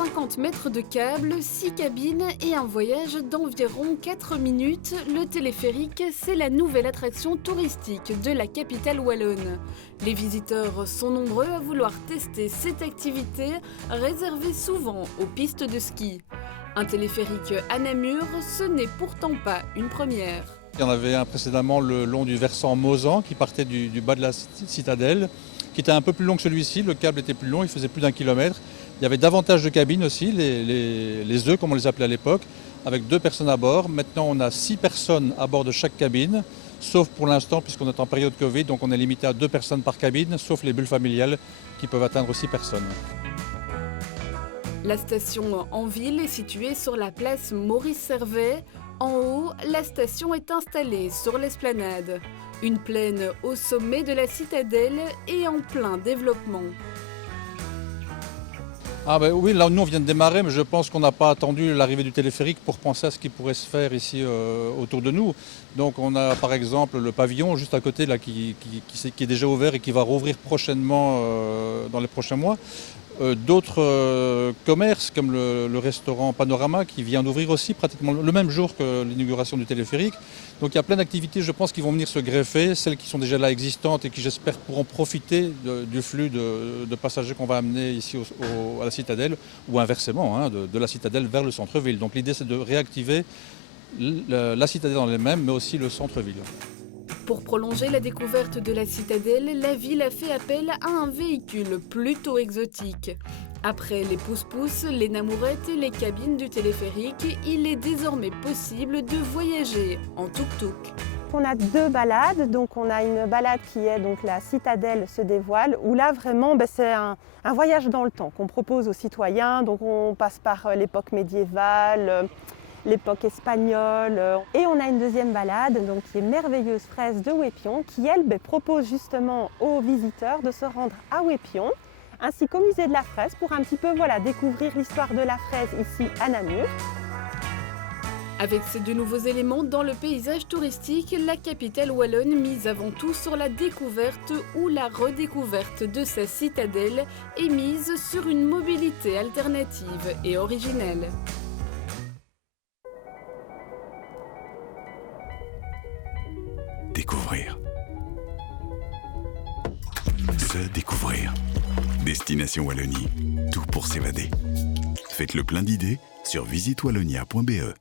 150 mètres de câble, 6 cabines et un voyage d'environ 4 minutes, le téléphérique, c'est la nouvelle attraction touristique de la capitale wallonne. Les visiteurs sont nombreux à vouloir tester cette activité, réservée souvent aux pistes de ski. Un téléphérique à Namur, ce n'est pourtant pas une première. Il y en avait un précédemment le long du versant Mozan qui partait du bas de la citadelle, qui était un peu plus long que celui-ci, le câble était plus long, il faisait plus d'1 kilomètre. Il y avait davantage de cabines aussi, les œufs comme on les appelait à l'époque, avec 2 personnes à bord. Maintenant on a 6 personnes à bord de chaque cabine, sauf pour l'instant puisqu'on est en période Covid, donc on est limité à 2 personnes par cabine, sauf les bulles familiales qui peuvent atteindre 6 personnes. La station en ville est située sur la place Maurice Servet. En haut, la station est installée sur l'esplanade. Une plaine au sommet de la citadelle et en plein développement. Oui, là nous on vient de démarrer, mais je pense qu'on n'a pas attendu l'arrivée du téléphérique pour penser à ce qui pourrait se faire ici autour de nous. Donc on a par exemple le pavillon juste à côté là, qui est déjà ouvert et qui va rouvrir prochainement dans les prochains mois. D'autres commerces comme le restaurant Panorama qui vient d'ouvrir aussi pratiquement le même jour que l'inauguration du téléphérique. Donc il y a plein d'activités je pense qui vont venir se greffer, celles qui sont déjà là existantes et qui j'espère pourront profiter du flux de passagers qu'on va amener ici à la citadelle ou inversement de la citadelle vers le centre-ville. Donc l'idée c'est de réactiver la citadelle en elle-même mais aussi le centre-ville. Pour prolonger la découverte de la citadelle, la ville a fait appel à un véhicule plutôt exotique. Après les pousse-pousse, les namourettes et les cabines du téléphérique, il est désormais possible de voyager en tuk-tuk. On a 2 balades, donc on a une balade qui est donc la citadelle se dévoile, où là vraiment c'est un voyage dans le temps qu'on propose aux citoyens. Donc on passe par l'époque médiévale, l'époque espagnole. Et on a une deuxième balade donc, qui est Merveilleuse fraise de Wépion qui, elle, propose justement aux visiteurs de se rendre à Wépion ainsi qu'au musée de la fraise pour un petit peu découvrir l'histoire de la fraise ici à Namur. Avec ces 2 nouveaux éléments dans le paysage touristique, la capitale wallonne mise avant tout sur la découverte ou la redécouverte de sa citadelle et mise sur une mobilité alternative et originelle. Découvrir. Se découvrir. Destination Wallonie. Tout pour s'évader. Faites le plein d'idées sur visitewallonia.be.